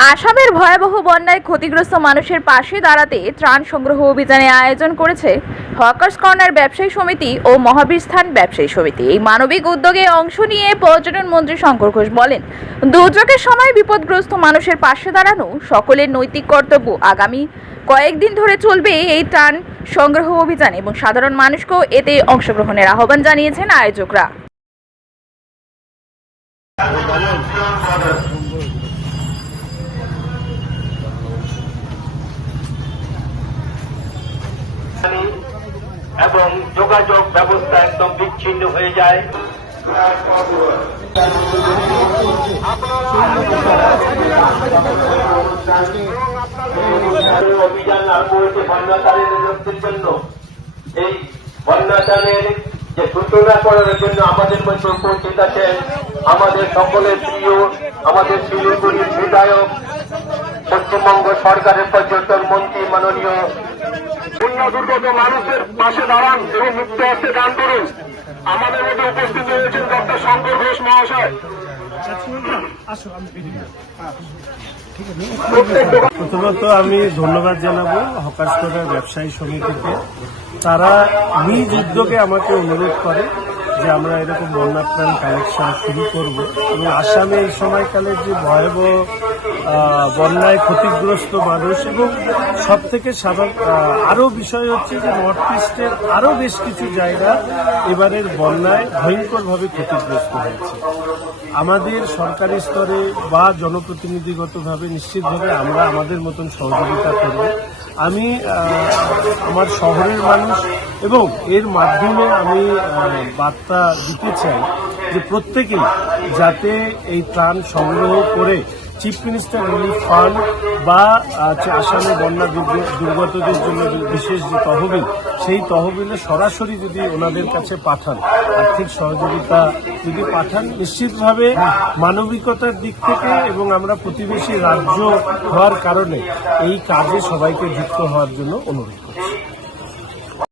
আসামের ভয়াবহ বন্যায় ক্ষতিগ্রস্ত মানুষের পাশে দাঁড়াতে ত্রাণ সংগ্রহ অভিযানে আয়োজন করেছে হকার্স কর্নার ব্যবসায়ী সমিতি ও মহাবীর স্থান ব্যবসায়ী সমিতি। এই মানবিক উদ্যোগে অংশ নিয়ে পর্যটন মন্ত্রী শঙ্কর ঘোষ বলেন, দুর্যোগের সময় বিপদগ্রস্ত মানুষের পাশে দাঁড়ানো সকলের নৈতিক কর্তব্য। আগামী কয়েকদিন ধরে চলবে এই ত্রাণ সংগ্রহ অভিযান এবং সাধারণ মানুষকেও এতে অংশগ্রহণের আহ্বান জানিয়েছেন আয়োজকরা। এবং যোগাযোগ ব্যবস্থা একদম বিচ্ছিন্ন হয়ে যায়। অভিযান আরম্ভ হয়েছে বন্যাচারের লোকদের জন্য। এই বন্যাচারের যে সূচনা করার জন্য আমাদের মধ্যে উপস্থিত আছেন আমাদের সকলের প্রিয়, আমাদের শিলিগুড়ির বিধায়ক, পশ্চিমবঙ্গ সরকারের পর্যটন মন্ত্রী মাননীয়। বন্যা দুর্গত মানুষের পাশে দাঁড়ান এবং মুক্ত হস্তে দান করুন। আমাদের মধ্যে উপস্থিত হয়েছেন ডক্টর শঙ্কর ঘোষ মহাশয়। প্রথমত আমি ধন্যবাদ জানাবো হকার্স কর্নার ব্যবসায়ী সমিতিকে। তারা নিজ উদ্যোগে আমাকে অনুরোধ করে যে আমরা এরকম বন্যা ত্রাণ কালেকশন শুরু করব এবং আসামে এই সময়কালের যে ভয়াবহ বন্যায় ক্ষতিগ্রস্ত মানুষ এবং সব থেকে আরও বিষয় হচ্ছে যে নর্থ ইস্টের আরও বেশ কিছু জায়গা এবারের বন্যায় ভয়ঙ্করভাবে ক্ষতিগ্রস্ত হয়েছে। আমাদের সরকারি স্তরে বা জনপ্রতিনিধিগতভাবে নিশ্চিতভাবে আমরা আমাদের মতন সহযোগিতা করব। আমি আমার শহরের মানুষ এবং এর মাধ্যমে আমি বার্তা দিতে চাই যে প্রত্যেকেই যাতে এই ত্রাণ সংগ্রহ করে চিফ মিনিস্টার রিলিফ ফান্ড বা আসামে বন্যা দুর্গতদের জন্য বিশেষ যে তহবিল, সেই তহবিলে সরাসরি যদি ওনাদের কাছে পাঠান, আর্থিক সহযোগিতা যদি পাঠান, নিশ্চিতভাবে মানবিকতার দিক থেকে এবং আমরা প্রতিবেশী রাজ্য হওয়ার কারণে এই কাজে সবাইকে যুক্ত হওয়ার জন্য অনুরোধ করছি।